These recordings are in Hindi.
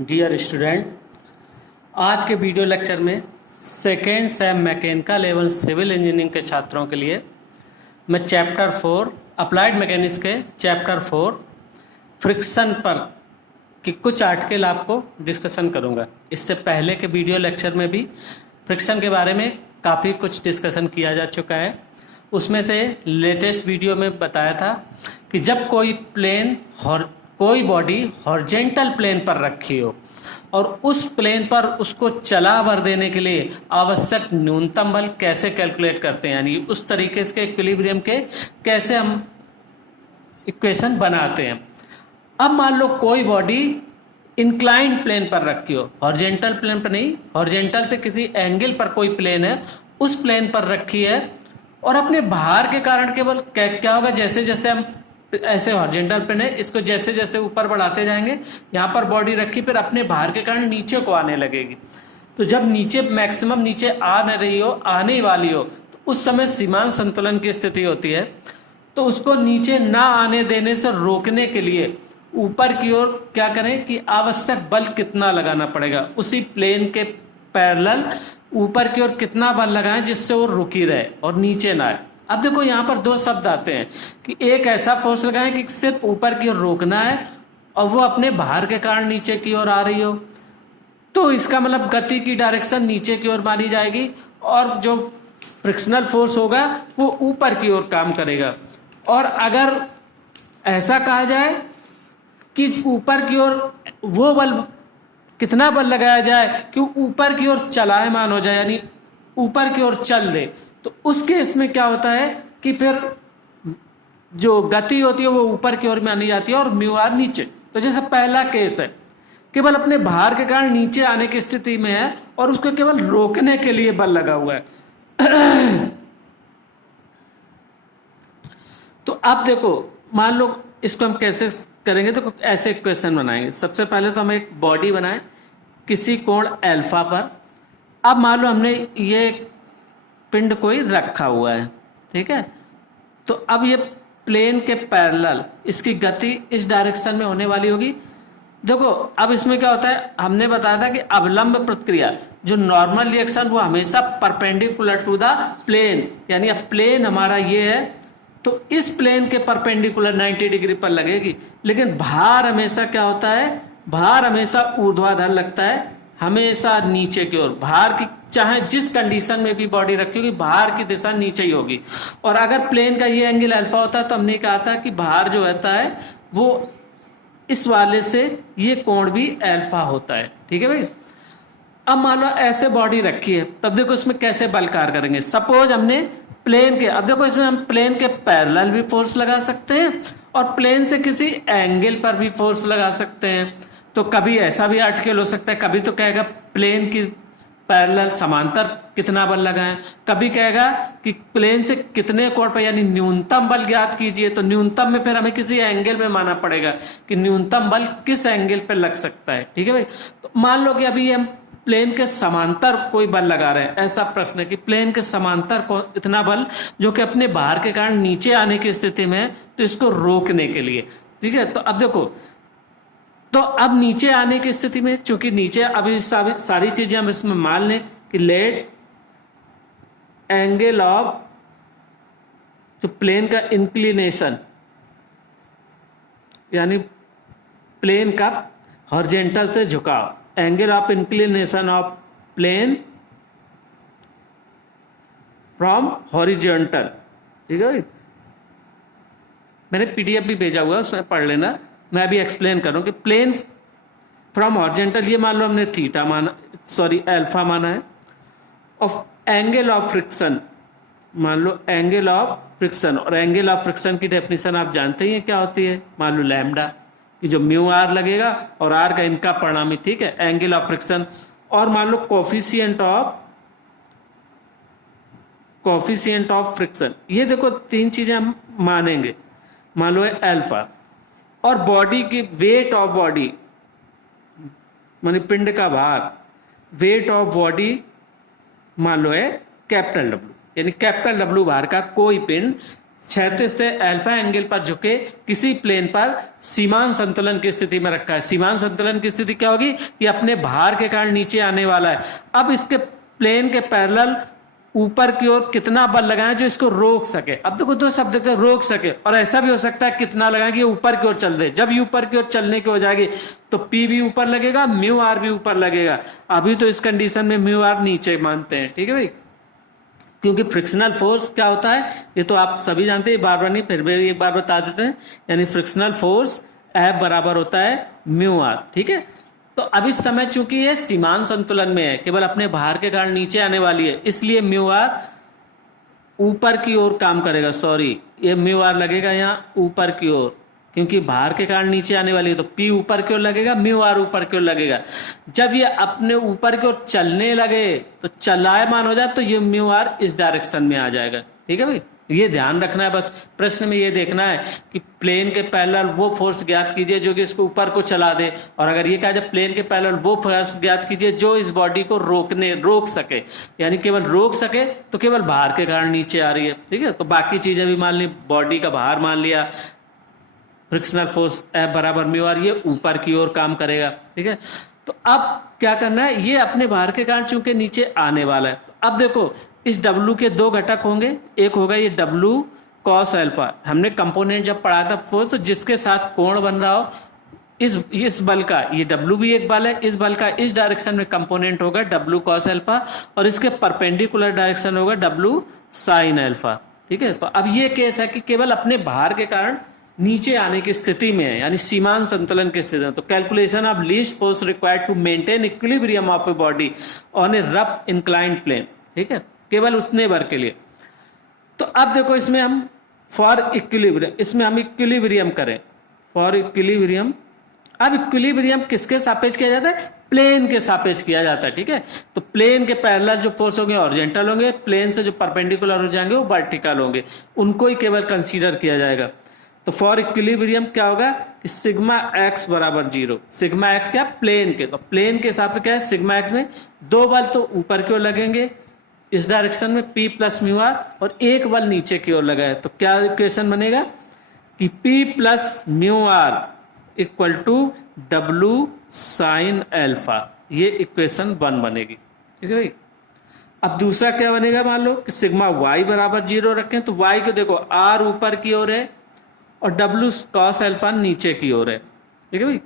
डियर स्टूडेंट, आज के वीडियो लेक्चर में second sem mechanical level civil engineering के छात्रों के लिए मैं चैप्टर 4 अप्लाइड मैकेनिक्स के चैप्टर 4 फ्रिक्शन पर कि कुछ आर्टिकल आपको डिस्कशन करूंगा। इससे पहले के वीडियो लेक्चर में भी फ्रिक्शन के बारे में काफ़ी कुछ डिस्कशन किया जा चुका है। उसमें से लेटेस्ट वीडियो में बताया था कि जब कोई बॉडी हॉरिजेंटल प्लेन पर रखी हो और उस प्लेन पर उसको चला भर देने के लिए आवश्यक न्यूनतम बल कैसे कैलकुलेट करते हैं, यानी उस तरीके से इक्विलिब्रियम के कैसे हम इक्वेशन बनाते हैं। अब मान लो कोई बॉडी इंक्लाइंड प्लेन पर रखी हो, हॉरिजेंटल प्लेन पर नहीं, हॉरिजेंटल से किसी एंगल पर कोई प्लेन है, उस प्लेन पर रखी है और अपने भार के कारण केवल क्या होगा, जैसे जैसे हम ऐसे हॉरिजेंटल प्लेन है, इसको जैसे जैसे ऊपर बढ़ाते जाएंगे, यहाँ पर बॉडी रखी, फिर अपने भार के कारण नीचे को आने लगेगी। तो जब नीचे मैक्सिमम नीचे आ न रही हो, आने वाली हो, तो उस समय सीमांत संतुलन की स्थिति होती है। तो उसको नीचे ना आने देने से रोकने के लिए ऊपर की ओर क्या करें कि आवश्यक बल कितना लगाना पड़ेगा, उसी प्लेन के पैरेलल ऊपर की ओर कितना बल लगाएं जिससे वो रुकी रहे और नीचे ना आए। अब देखो यहाँ पर दो शब्द आते हैं कि एक ऐसा फोर्स लगाएं कि सिर्फ ऊपर की ओर रोकना है और वो अपने भार के कारण नीचे की ओर आ रही हो, तो इसका मतलब गति की डायरेक्शन नीचे की ओर मानी जाएगी और जो फ्रिक्शनल फोर्स होगा वो ऊपर की ओर काम करेगा। और अगर ऐसा कहा जाए कि ऊपर की ओर वो बल कितना बल लगाया जाए कि ऊपर की ओर चलायमान हो जाए, यानी ऊपर की ओर चल दे, तो उस केस में क्या होता है कि फिर जो गति होती है वो ऊपर की ओर मानी जाती है और म्यू आर नीचे। तो जैसे पहला केस है, केवल अपने भार के कारण नीचे आने की स्थिति में है और उसको केवल रोकने के लिए बल लगा हुआ है। तो अब देखो, मान लो इसको हम कैसे करेंगे, तो ऐसे इक्वेशन बनाएंगे। सबसे पहले तो हम एक बॉडी बनाएं किसी कोण अल्फा पर। अब मान लो हमने ये पिंड कोई रखा हुआ है, ठीक है, तो अब ये प्लेन के पैरेलल इसकी गति इस डायरेक्शन में होने वाली होगी। देखो अब इसमें क्या होता है, हमने बताया था कि अवलंब प्रतिक्रिया, जो नॉर्मल रिएक्शन, वो हमेशा परपेंडिकुलर टू द प्लेन, यानी अब प्लेन हमारा ये है तो इस प्लेन के परपेंडिकुलर 90 डिग्री पर लगेगी। लेकिन भार हमेशा क्या होता है, भार हमेशा ऊर्ध्वाधर लगता है, हमेशा नीचे की ओर। भार की चाहे जिस कंडीशन में भी बॉडी रखी होगी, भार की दिशा नीचे ही होगी। और अगर प्लेन का ये एंगल अल्फा होता है तो हमने कहा था कि भार जो होता है वो इस वाले से ये कोण भी अल्फा होता है, ठीक है भाई। अब मान लो ऐसे बॉडी रखी है, तब देखो इसमें कैसे बल कार्य करेंगे। सपोज हमने प्लेन के, अब देखो इसमें हम प्लेन के पैरेलल भी फोर्स लगा सकते हैं और प्लेन से किसी एंगल पर भी फोर्स लगा सकते हैं। तो कभी ऐसा भी आर्टिकल हो सकता है, कभी तो कहेगा प्लेन की पैरेलल समांतर कितना बल लगाएं, कभी कहेगा कि प्लेन से कितने कोण पर, यानी न्यूनतम बल ज्ञात कीजिए। तो न्यूनतम में फिर हमें किसी एंगल में माना पड़ेगा कि न्यूनतम बल किस एंगल पे लग सकता है, ठीक है भाई। तो मान लो कि अभी हम प्लेन के समांतर कोई बल लगा रहे हैं, ऐसा प्रश्न है कि प्लेन के समांतर को इतना बल जो कि अपने भार के कारण नीचे आने की स्थिति में है, तो इसको रोकने के लिए, ठीक है। तो अब देखो, तो अब नीचे आने की स्थिति में, चूंकि नीचे अभी सारी चीजें हम इसमें मान लें कि लेट एंगल ऑफ जो प्लेन का इंक्लिनेशन, यानी प्लेन का हॉरिजेंटल से झुकाव, angle of inclination of plane from horizontal, ठीक है। मैंने पीडीएफ भी भेजा हुआ है, उसमें पढ़ लेना। मैं अभी एक्सप्लेन करूं कि प्लेन फ्रॉम हॉरिजॉन्टल, ये मान लो हमने थीटा माना, सॉरी अल्फा माना है, ऑफ एंगल ऑफ फ्रिक्शन, मान लो एंगल ऑफ फ्रिक्शन। और एंगल ऑफ फ्रिक्शन की डेफिनेशन आप जानते ही हैं क्या होती है, मान लो लैम्डा कि जो म्यू आर लगेगा और आर का इनका परिणामी, ठीक है, एंगल ऑफ फ्रिक्शन। और मान लो कोफिशिएंट ऑफ फ्रिक्शन, ये देखो तीन चीजें हम मानेंगे। मान लो है अल्फा, और बॉडी की वेट ऑफ बॉडी, मानी पिंड का भार, वेट ऑफ बॉडी मान लो है कैपिटल डब्ल्यू, यानी कैपिटल डब्ल्यू भार का कोई पिंड क्षैतिज से अल्फा एंगल पर झुके किसी प्लेन पर सीमांत संतुलन की स्थिति में रखा है। सीमांत संतुलन की स्थिति क्या होगी कि अपने भार के कारण नीचे आने वाला है। अब इसके प्लेन के पैरेलल ऊपर की ओर कितना बल लगाएं जो इसको रोक सके। अब देखो दो शब्द देखते रोक सके, और ऐसा भी हो सकता है कितना लगाएं कि ऊपर की ओर चल दे। जब ये ऊपर की ओर चलने की हो जाएगी तो पी भी ऊपर लगेगा, म्यू आर भी ऊपर लगेगा। अभी तो इस कंडीशन में म्यू आर नीचे मानते हैं, ठीक है भाई, क्योंकि फ्रिक्शनल फोर्स क्या होता है ये तो आप सभी जानते हैं, बार बार नहीं फिर भी एक बार बता देते हैं। यानी फ्रिक्शनल फोर्स F बराबर होता है म्यू आर, ठीक है। तो अब इस समय चूंकि ये सीमांत संतुलन में है, केवल अपने भार के कारण नीचे आने वाली है, इसलिए म्यू आर ऊपर की ओर काम करेगा। सॉरी, ये म्यू आर लगेगा यहाँ ऊपर की ओर, क्योंकि भार के कारण नीचे आने वाली है तो पी ऊपर की ओर लगेगा, म्यू आर ऊपर की ओर लगेगा। जब ये अपने ऊपर की ओर चलने लगे तो चलायमान हो जाए तो ये म्यू आर इस डायरेक्शन में आ जाएगा, ठीक है भाई। ये ध्यान रखना है, बस प्रश्न में ये देखना है कि प्लेन के पैरेलल वो फोर्स ज्ञात कीजिए जो कि इसको ऊपर को चला दे, और अगर ये कहा जाए प्लेन के पैरेलल वो फोर्स ज्ञात कीजिए जो इस बॉडी को रोक सके, यानी केवल रोक सके तो केवल भार के कारण नीचे आ रही है, ठीक है। तो बाकी चीजें भी मान ली, बॉडी का भार मान लिया, फ्रिक्शनल फोर्स F बराबर म्यू आर, ये ऊपर की ओर काम करेगा, ठीक है। तो अब क्या करना है, ये अपने भार के कारण चूंकि नीचे आने वाला है। तो अब देखो इस W के दो घटक होंगे, एक होगा ये W cos अल्फा, हमने कंपोनेंट जब पढ़ा था फोर्स, तो जिसके साथ कोण बन रहा हो इस बल का, ये W भी एक बल है, इस बल का इस डायरेक्शन में कंपोनेंट होगा W cos अल्फा, और इसके परपेंडिकुलर डायरेक्शन होगा W sin अल्फा, ठीक है। तो अब ये केस है कि केवल अपने भार के कारण नीचे आने की स्थिति में है, यानी सीमांत संतुलन की स्थिति में। तो calculation of least force required to maintain equilibrium of a body on a rough inclined plane, ठीक है, केवल उतने बार के लिए। तो अब देखो इसमें हम फॉर इक्विलिब्रियम, इसमें हम इक्विलिब्रियम करें, फॉर इक्विलिब्रियम। अब इक्विलिब्रियम किसके सापेक्ष किया जाता है, प्लेन के सापेक्ष किया जाता है, ठीक है। तो प्लेन के पैरेलल जो फोर्स होंगे हॉरिजॉन्टल होंगे, प्लेन से जो परपेंडिकुलर हो जाएंगे वो वर्टिकल होंगे, उनको ही केवल कंसीडर किया जाएगा। तो फॉर इक्विलिब्रियम क्या होगा कि सिग्मा एक्स बराबर 0। सिग्मा एक्स क्या, प्लेन के, तो प्लेन के हिसाब से क्या है, सिग्मा एक्स में दो बल तो ऊपर की ओर लगेंगे इस डायरेक्शन में P प्लस म्यू आर, और एक बल नीचे की ओर लगा है। तो क्या इक्वेशन बनेगा कि P plus mu R equal to W sine alpha, ये इक्वेशन 1 बनेगी, ठीक है भाई। अब दूसरा क्या बनेगा, मान लो कि सिग्मा y बराबर 0 रखें, तो y को देखो R ऊपर की ओर है और W cos अल्फा नीचे की ओर है, ठीक है भाई,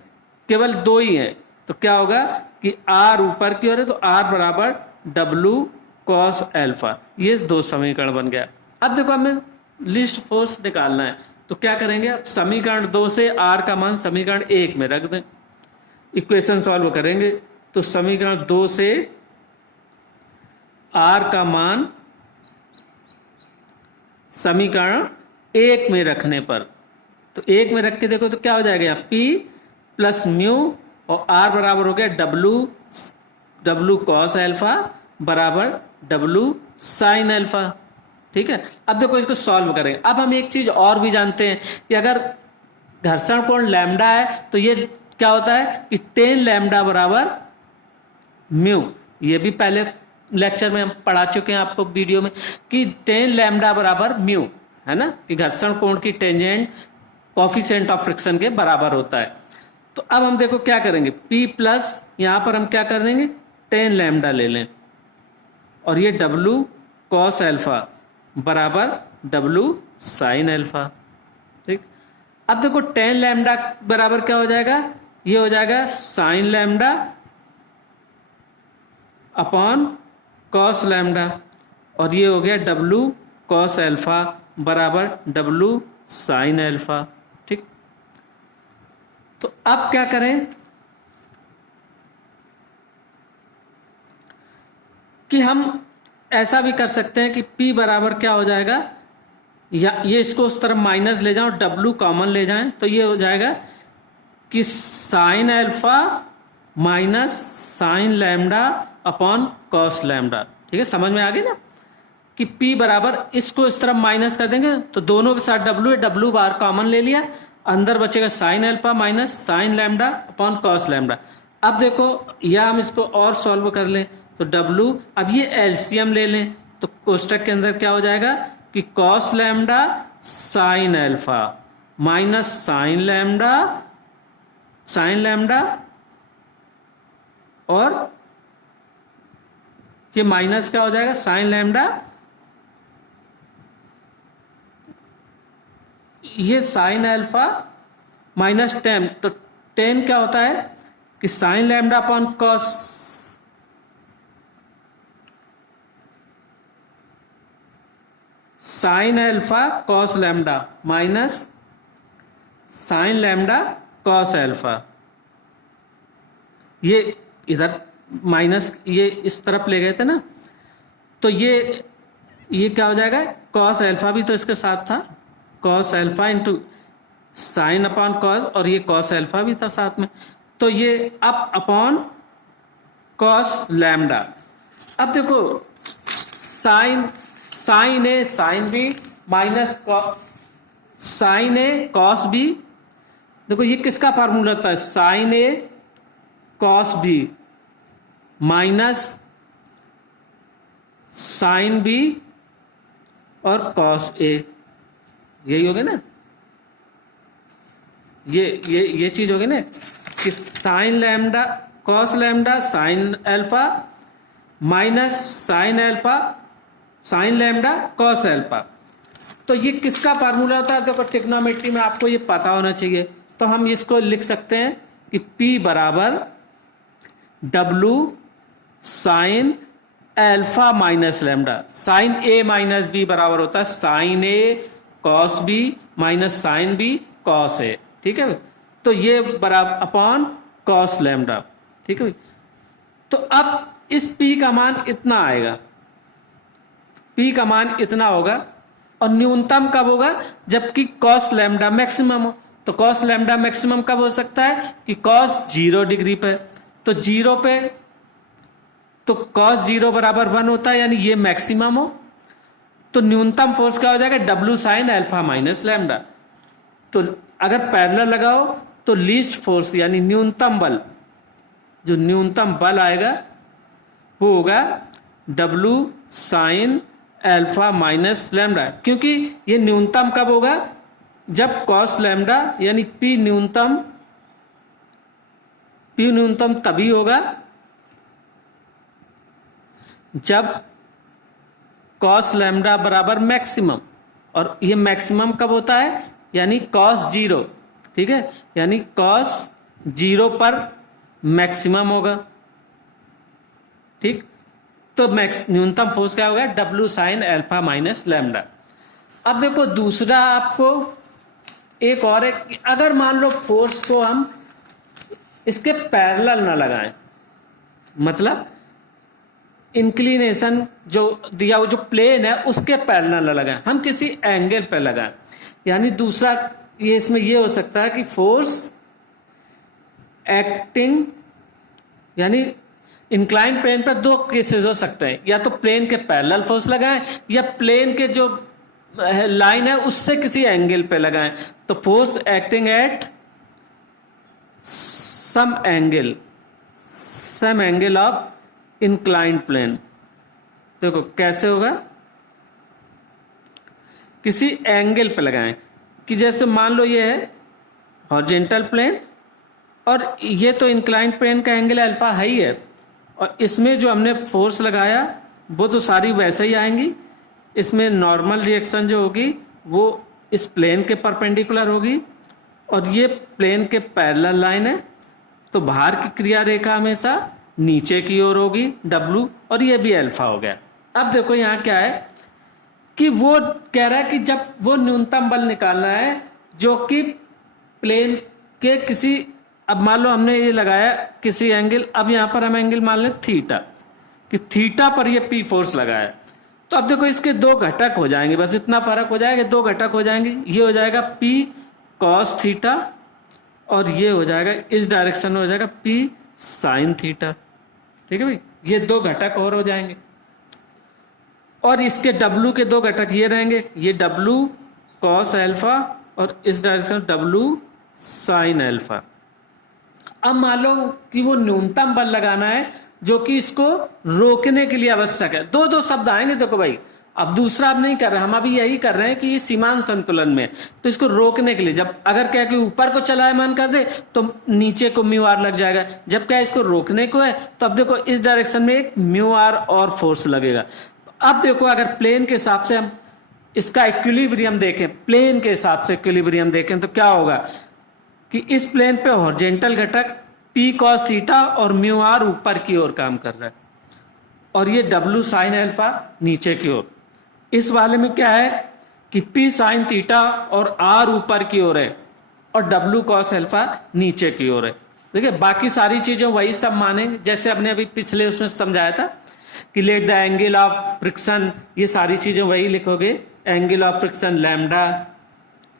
केवल दो ही हैं। तो क्या होगा कि R ऊपर की ओर है तो R बराबर W cos अल्फा, ये दो समीकरण बन गया। अब देखो हमें लिस्ट फोर्स निकालना है, तो क्या करेंगे, अब समीकरण 2 से R का मान समीकरण 1 में रख दें, इक्वेशन सॉल्व करेंगे। तो समीकरण 2 से R का मान समीकरण 1 में रखने पर, तो 1 में रख के देखो तो क्या हो जाएगा, यहाँ P प्लस म्यू और R बराबर हो गया W cos अल्फा बराबर W साइन अल्फा, ठीक है। अब देखो इसको सॉल्व करेंगे। अब हम एक चीज और भी जानते हैं कि अगर घर्षण कोण लैम्डा है तो ये क्या होता है कि tan लैम्डा बराबर म्यू, ये भी पहले लेक्चर में हम पढ़ा चुके हैं आपको वीडियो में कि tan लैम्डा बराबर म्यू है ना, कि घर्षण कोण की टेंजेंट कोफिशिएंट ऑफ फ्रिक्शन के बराबर होता है। तो अब हम देखो क्या करेंगे, P प्लस यहां पर हम क्या करेंगे, tan लैम्डा ले लें, और ये W cos अल्फा बराबर W साइन अल्फा, ठीक। अब देखो tan लैम्डा बराबर क्या हो जाएगा, ये हो जाएगा sign lambda upon cos lambda, और ये हो गया W cos अल्फा बराबर W साइन अल्फा, ठीक। तो अब क्या करें कि हम ऐसा भी कर सकते हैं कि P बराबर क्या हो जाएगा, या ये इसको उस तरफ माइनस ले जाओ, W कॉमन ले जाएं, तो ये हो जाएगा कि sign alpha minus sine lambda upon cos lambda, ठीक है, समझ में आ गई ना कि P बराबर, इसको इस तरफ माइनस कर देंगे तो दोनों के साथ W है, W बार कॉमन ले लिया, अंदर बचेगा sign alpha minus sine lambda upon cos lambda. अब देखो या हम इसको और सॉल्व कर लें तो W, अब ये एलसीएम ले लें तो कोष्टक के अंदर क्या हो जाएगा कि cos lambda sine alpha minus sine lambda और ये माइनस क्या हो जाएगा, साइन लैम्डा, ये साइन अल्फा माइनस टेन, तो टेन क्या होता है कि sine lambda upon cos, sign alpha cos lambda minus sine lambda cos alpha, ये इधर माइनस ये इस तरफ ले गए थे ना, तो ये क्या हो जाएगा, कॉस अल्फा भी तो इसके साथ था, cos alpha into sine upon cos, और ये कॉस अल्फा भी था साथ में, तो ये अप अपॉन कॉस लैम्डा। अब देखो sine A sine B minus sine A cos B, देखो ये किसका फार्मूला होता है, sine A cos B minus sine B और कॉस ए, यही हो गया ना, ये चीज होगी ना कि sine lambda cos lambda sine alpha minus sine alpha sine lambda cos alpha. तो ये किसका फार्मूला होता है, देखो ट्रिग्नोमेट्री में आपको ये पता होना चाहिए, तो हम इसको लिख सकते हैं कि P बराबर W sine alpha minus lambda, sine A minus B बराबर होता है sine A cos B minus sine B cos A, ठीक है। तो ये बराबर अपॉन कॉस लैम्डा, ठीक है। तो अब इस P का मान इतना आएगा, P का मान इतना होगा, और न्यूनतम कब होगा, जबकि कॉस लैम्डा मैक्सिमम हो। तो कॉस लैम्डा मैक्सिमम कब हो सकता है कि कॉस 0 डिग्री पे, तो 0 पे तो कॉस 0 बराबर 1 होता है, यानी ये मैक्सिमम हो, तो न्यूनतम फोर्स क्या हो जाएगा, W sine alpha minus lambda. तो अगर पैरेलल लगाओ तो लीस्ट फोर्स यानी न्यूनतम बल, जो न्यूनतम बल आएगा वो होगा W sine alpha minus lambda, क्योंकि ये न्यूनतम कब होगा, जब कॉस लैम्डा यानी P न्यूनतम तभी होगा जब कॉस लैम्डा बराबर मैक्सिमम, और ये मैक्सिमम कब होता है, यानी कॉस 0, ठीक है, यानी कॉस 0 पर मैक्सिमम होगा, ठीक। तो न्यूनतम फोर्स क्या होगा, W sine alpha minus lambda. अब देखो दूसरा आपको एक और है कि अगर मान लो फोर्स को हम इसके पैरेलल ना लगाएं, मतलब इंक्लिनेशन जो दिया हुआ जो प्लेन है उसके पैरेलल ना लगाएं, हम किसी एंगल पे लगाएं, यानी दूसरा ये इसमें ये हो सकता है कि फोर्स एक्टिंग, यानी इंक्लाइन प्लेन पर दो केसेस हो सकते हैं, या तो प्लेन के पैरेलल फोर्स लगाएं या प्लेन के जो लाइन है उससे किसी एंगल पे लगाएं। तो force acting at some angle of inclined plane, देखो कैसे होगा, किसी एंगल पे लगाएं, कि जैसे मान लो ये है हॉरिजॉन्टल प्लेन और ये तो इंक्लाइंड प्लेन का एंगल अल्फा है ही है, और इसमें जो हमने फोर्स लगाया वो तो सारी वैसे ही आएंगी, इसमें नॉर्मल रिएक्शन जो होगी वो इस प्लेन के परपेंडिकुलर होगी, और ये प्लेन के पैरेलल लाइन है, तो बाहर की क्रिया रेखा हमेशा नीचे की ओर होगी W, और ये भी अल्फा हो गया। अब देखो यहाँ क्या है कि वो कह रहा है कि जब वो न्यूनतम बल निकालना है जो कि प्लेन के किसी, अब मान लो हमने ये लगाया किसी एंगल, अब यहाँ पर हम एंगल मान लें थीटा, कि थीटा पर ये P फोर्स लगाया, तो अब देखो इसके दो घटक हो जाएंगे, बस इतना फर्क हो जाएगा, दो घटक हो जाएंगे, ये हो जाएगा P cos थीटा और ये हो जाएगा इस डायरेक्शन में हो जाएगा P sin थीटा, ठीक है भाई, ये दो घटक और हो जाएंगे, और इसके W के दो घटक ये रहेंगे, ये W cos अल्फा और इस डायरेक्शन W sin अल्फा। अब मान लो कि वो न्यूनतम बल लगाना है जो कि इसको रोकने के लिए आवश्यक है, दो दो शब्द आएंगे, देखो भाई अब दूसरा अब नहीं कर रहे, हम अभी यही कर रहे हैं कि ये सीमांत संतुलन में, तो इसको रोकने के लिए जब अगर क्या कि ऊपर को चलायमान कर दे तो नीचे को म्यू आर लग जाएगा, जब क्या इसको रोकने को है तो अब देखो इस डायरेक्शन में एक म्यू आर और फोर्स लगेगा। तो अब देखो अगर प्लेन के हिसाब से हम इसका इक्विलिब्रियम देखें, प्लेन के हिसाब से इक्विलिब्रियम देखें तो क्या होगा कि इस प्लेन पे हॉरिजॉन्टल घटक पी कॉस थीटा और म्यू आर ऊपर की ओर काम कर रहा है और ये डब्ल्यू साइन अल्फा नीचे की ओर। इस वाले में क्या है कि पी साइन थीटा और आर ऊपर की ओर है और डब्ल्यू कॉस अल्फा नीचे की ओर है। देखिए बाकी सारी चीजें वही सब मानेंगे जैसे अपने अभी पिछले उसमें समझाया था कि let the angle of friction, ये सारी चीजें वही लिखोगे, एंगल ऑफ फ्रिक्शन लैम्डा,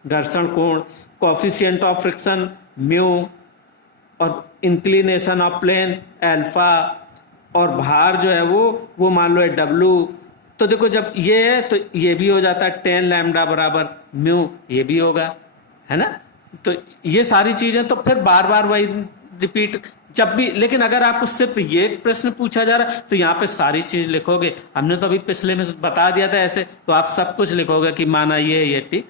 घर्षण कोण, कोफिशिएंट ऑफ फ्रिक्शन म्यू और इंक्लिनेशन ऑफ प्लेन अल्फा और भार जो है वो मान लो है डब्ल्यू। तो देखो जब ये है तो ये भी हो जाता है टेन लैम्डा बराबर म्यू, ये भी होगा, है ना। तो ये सारी चीजें तो फिर बार बार वही रिपीट जब भी, लेकिन अगर आपको सिर्फ ये प्रश्न पूछा जा रहा है तो यहाँ पे सारी चीज लिखोगे। हमने तो अभी पिछले में बता दिया था ऐसे, तो आप सब कुछ लिखोगे कि माना ये ठीक।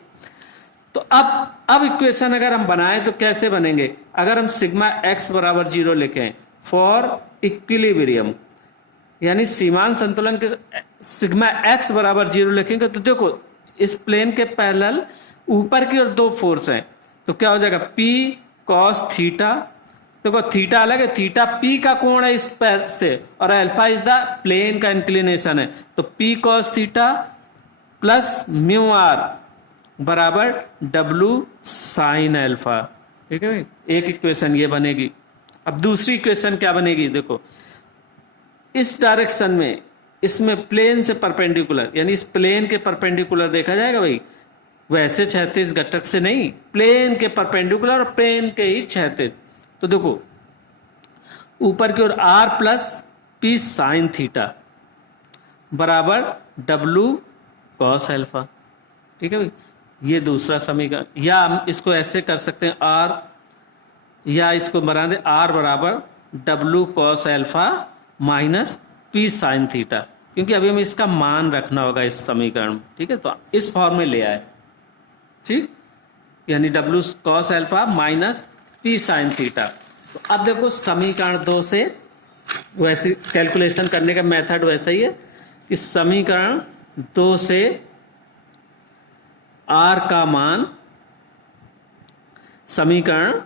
तो अब इक्वेशन अगर हम बनाएं तो कैसे बनेंगे, अगर हम सिग्मा एक्स बराबर 0 लिखें फॉर इक्विलिब्रियम यानी सीमांत संतुलन के सिग्मा एक्स बराबर 0 लिखेंगे तो देखो इस प्लेन के पैरेलल ऊपर की ओर दो फोर्स हैं तो क्या हो जाएगा पी कॉस थीटा, देखो थीटा अलग है, थीटा पी का कोण है इस पैर से और अल्फा इज द प्लेन का इंक्लिनेशन है, तो P cos theta plus mu R बराबर डब्ल्यू साइन अल्फा। ठीक है भाई, एक इक्वेशन ये बनेगी। अब दूसरी इक्वेशन क्या बनेगी, देखो इस डायरेक्शन में इसमें प्लेन से परपेंडिकुलर यानी इस प्लेन के परपेंडिकुलर देखा जाएगा भाई, वैसे क्षैतिज घटक से नहीं, प्लेन के परपेंडिकुलर और प्लेन के ही क्षैतिज। तो देखो ऊपर की ओर R plus P sine theta बराबर डब्ल्यू कॉस अल्फा। ठीक है भाई, ये दूसरा समीकरण, या हम इसको ऐसे कर सकते हैं आर, या इसको बना दे आर बराबर W cos alpha minus P sine theta, क्योंकि अभी हमें इसका मान रखना होगा इस समीकरण में। ठीक है, तो इस फॉर्म में ले आए, ठीक, यानी W cos alpha minus P sine theta. तो अब देखो समीकरण 2 से वैसे कैलकुलेशन करने का मेथड वैसा ही है कि समीकरण 2 से आर का मान समीकरण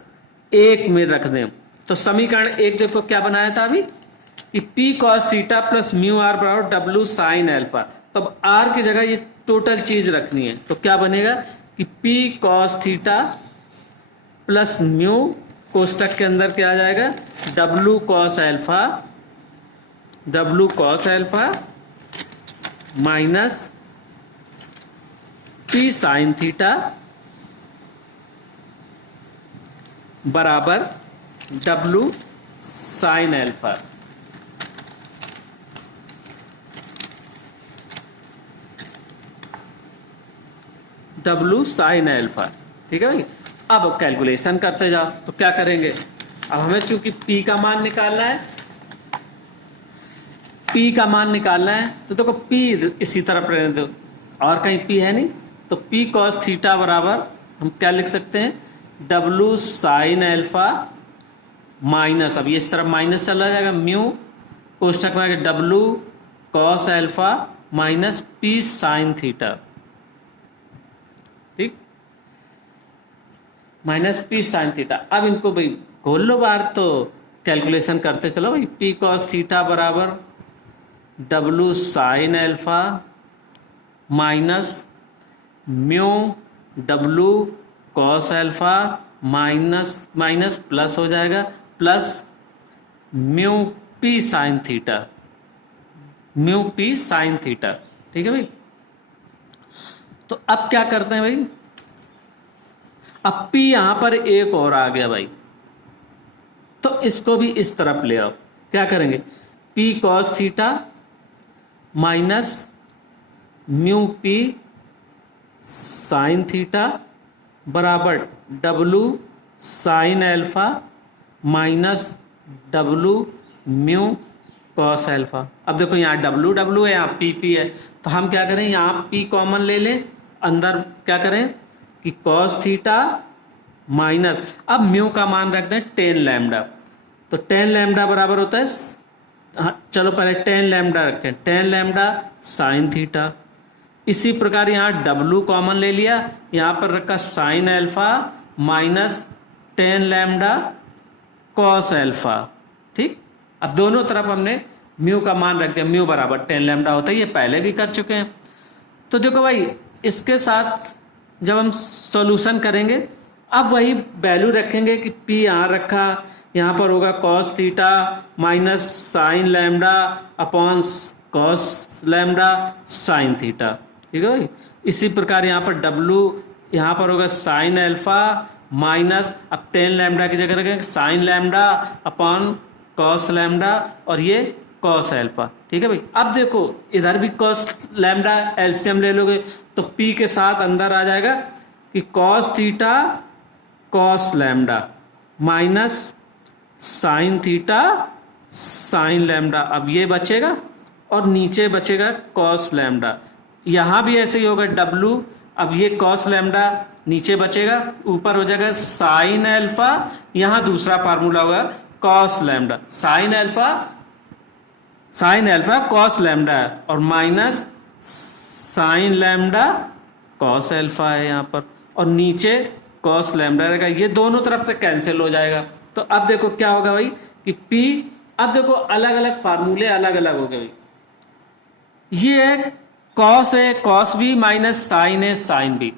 1 में रख दें। तो समीकरण 1 देखो क्या बनाया था अभी कि P cos theta plus mu R बराबर डब्ल्यू साइन अल्फा। तो अब आर की जगह ये टोटल चीज रखनी है, तो क्या बनेगा कि P cos theta plus mu कोष्टक के अंदर क्या आ जाएगा W cos alpha minus P sine theta बराबर W sine alpha. W sine alpha. ठीक है भाई, अब कैलकुलेशन करते जाओ तो क्या करेंगे, अब हमें चूंकि P का मान निकालना है, P का मान निकालना है तो देखो P इसी तरफ रहने दो और कहीं P है नहीं, तो P कॉस थीटा बराबर हम क्या लिख सकते हैं डब्ल्यू साइन अल्फा माइनस, अब ये इस तरफ माइनस चला जाएगा म्यू कोष्टक में आएगा W cos alpha minus P sine theta. ठीक, माइनस पी साइन थीटा। अब इनको भाई खोल लो बाहर, तो कैलकुलेशन करते चलो भाई, पी कॉस थीटा बराबर W sine alpha minus mu W cos alpha minus minus plus हो जाएगा plus mu P sine theta, mu P sine theta. ठीक है भाई, तो अब क्या करते हैं भाई, अब P यहां पर एक और आ गया भाई, तो इसको भी इस तरफ ले आओ। क्या करेंगे P cos theta minus mu P sine theta बराबर W sine alpha minus W mu cos alpha. अब देखो यहाँ डब्लू डब्लू है, यहाँ पी पी है, तो हम क्या करें, यहाँ पी कॉमन ले लें, अंदर क्या करें कि कॉस थीटा माइनस, अब म्यू का मान रख दें 10 लैम्डा, तो 10 लैम्डा बराबर होता है, हाँ चलो पहले 10 लैम्डा रखें, 10 लैम्डा साइन थीटा। इसी प्रकार यहाँ डब्लू कॉमन ले लिया, यहाँ पर रखा sign alpha minus 10 lambda cos alpha. ठीक, अब दोनों तरफ हमने म्यू का मान रख दिया, म्यू बराबर 10 लैम्डा होता है, ये पहले भी कर चुके हैं। तो देखो भाई, इसके साथ जब हम सॉल्यूशन करेंगे, अब वही वैल्यू रखेंगे कि पी यहाँ रखा, यहाँ पर होगा cos theta minus sine lambda upon cos lambda sine theta. ठीक है भाई, इसी प्रकार यहाँ पर डब्लू, यहाँ पर होगा साइन अल्फा माइनस, अब 10 लैम्डा की जगह रखेंगे sign lambda upon cos lambda, और ये कॉस अल्फा। ठीक है भाई, अब देखो इधर भी कॉस लैम्डा एलसीएम ले लोगे तो पी के साथ अंदर आ जाएगा कि cos theta cos lambda minus sine theta sine lambda, अब ये बचेगा और नीचे बचेगा कॉस लैम्डा। यहाँ भी ऐसे ही होगा डब्लू, अब ये कॉस लैम्डा नीचे बचेगा, ऊपर हो जाएगा साइन अल्फा, यहाँ दूसरा फार्मूला होगा cos lambda, sine alpha cos lambda और minus sine lambda cos alpha है यहाँ पर, और नीचे कॉस लैम्डा रहेगा, ये दोनों तरफ से कैंसिल हो जाएगा। तो अब देखो क्या होगा भाई कि P, अब देखो अलग अलग फार्मूले अलग अलग हो गए भाई, ये है कॉस है कॉस बी माइनस साइन है साइन बी,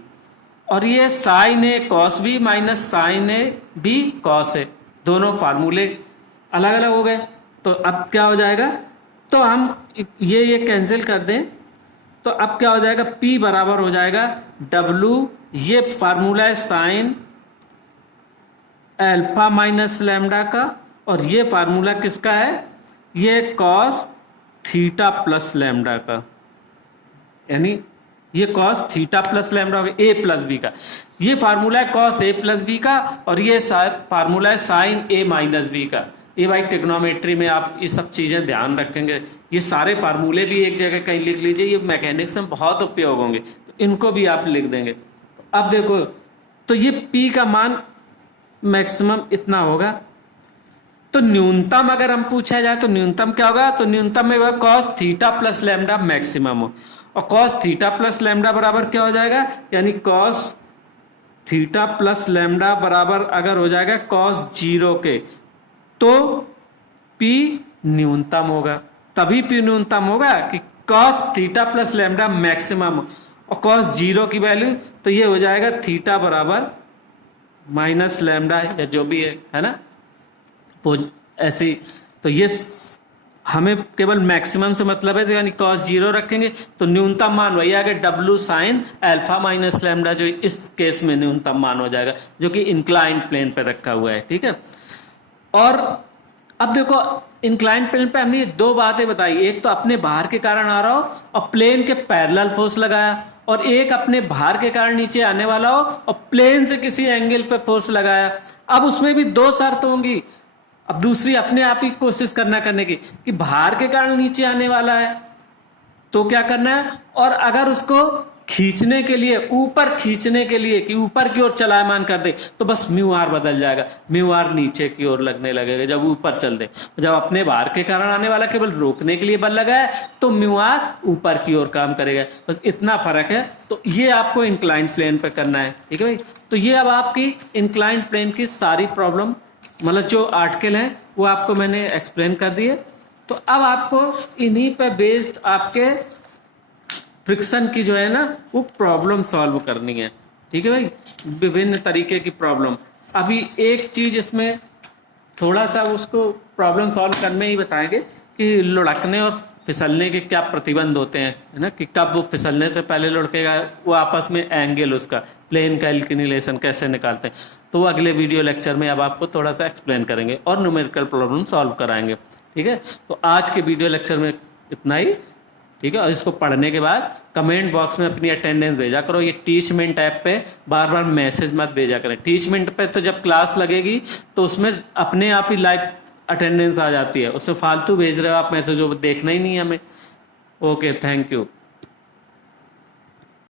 और ये साइन है कॉस बी माइनस साइन है बी कॉस है, दोनों फार्मूले अलग अलग हो गए। तो अब क्या हो जाएगा, तो हम ये कैंसिल कर दें, तो अब क्या हो जाएगा, P बराबर हो जाएगा W, ये फार्मूला है साइन अल्फा माइनस लैम्डा का, और ये फार्मूला किसका है, ये कॉस थीटा प्लस लैम्डा का, यानी ये कॉस थीटा प्लस लैम्डा हो गया ए प्लस बी का, ये फार्मूला है कॉस ए प्लस बी का, और ये फार्मूला है साइन ए माइनस बी का। ये भाई ट्रिग्नोमेट्री में आप ये सब चीज़ें ध्यान रखेंगे, ये सारे फार्मूले भी एक जगह कहीं लिख लीजिए, ये मैकेनिक्स में बहुत उपयोग होंगे, तो इनको भी आप लिख देंगे। अब देखो, तो ये P का मान मैक्सिमम इतना होगा, तो न्यूनतम अगर हम पूछा जाए तो न्यूनतम क्या होगा, तो न्यूनतम में होगा cos theta plus lambda maximum हो, और कॉस थीटा प्लस लैम्डा बराबर क्या हो जाएगा, यानी कॉस थीटा प्लस लैम्डा बराबर अगर हो जाएगा कॉस 0 के, तो P न्यूनतम होगा, तभी P न्यूनतम होगा कि cos theta plus lambda maximum, और कॉस 0 की वैल्यू, तो ये हो जाएगा थीटा बराबर माइनस लैम्डा या जो भी है ना, ऐसी। तो ये हमें केवल मैक्सिमम से मतलब है, तो यानी कॉस 0 रखेंगे तो न्यूनतम मान वही आ गया W sine alpha minus lambda, जो इस केस में न्यूनतम मान हो जाएगा, जो कि इंक्लाइंड प्लेन पे रखा हुआ है। ठीक है, और अब देखो इंक्लाइंड प्लेन पे हमने दो बातें बताई, एक तो अपने भार के कारण आ रहा हो और प्लेन के पैरेलल फोर्स लगाया, और एक अपने भार के कारण नीचे आने वाला हो और प्लेन से किसी एंगल पे फोर्स लगाया। अब उसमें भी दो शर्त होंगी, अब दूसरी अपने आप ही कोशिश करने की कि भार के कारण नीचे आने वाला है तो क्या करना है, और अगर उसको खींचने के लिए, ऊपर खींचने के लिए कि ऊपर की ओर चलायमान कर दे, तो बस म्यू आर बदल जाएगा, म्यू आर नीचे की ओर लगने लगेगा जब ऊपर चल दे। जब अपने भार के कारण आने वाला केवल रोकने के लिए बल लगा है तो म्यू आर ऊपर की ओर काम करेगा, बस इतना फर्क है। तो ये आपको इंक्लाइंड प्लेन पे करना है। ठीक है भाई, तो ये अब आपकी इंक्लाइंड प्लेन की सारी प्रॉब्लम, मतलब जो आर्टिकल हैं वो आपको मैंने एक्सप्लेन कर दिए। तो अब आपको इन्हीं पे बेस्ड आपके फ्रिक्शन की जो है ना वो प्रॉब्लम सॉल्व करनी है। ठीक है भाई, विभिन्न तरीके की प्रॉब्लम। अभी एक चीज इसमें थोड़ा सा उसको प्रॉब्लम सॉल्व करने ही बताएंगे कि लुढ़कने और फिसलने के क्या प्रतिबंध होते हैं, है ना, कि कब वो फिसलने से पहले लुढ़केगा, वो आपस में एंगल उसका प्लेन का इंक्लिनेशन कैसे निकालते हैं, तो वो अगले वीडियो लेक्चर में अब आपको थोड़ा सा एक्सप्लेन करेंगे और न्यूमेरिकल प्रॉब्लम सॉल्व कराएंगे। ठीक है, तो आज के वीडियो लेक्चर में इतना ही। ठीक है, और इसको पढ़ने के बाद कमेंट बॉक्स में अपनी अटेंडेंस भेजा करो। ये टीचमेंट ऐप पे बार बार मैसेज मत भेजा करें। टीचमेंट पे तो जब क्लास लगेगी तो उसमें अपने आप ही लाइव अटेंडेंस आ जाती है, उससे फालतू भेज रहे हो आप मैसेज, वो देखना ही नहीं है हमें। Okay, thank you.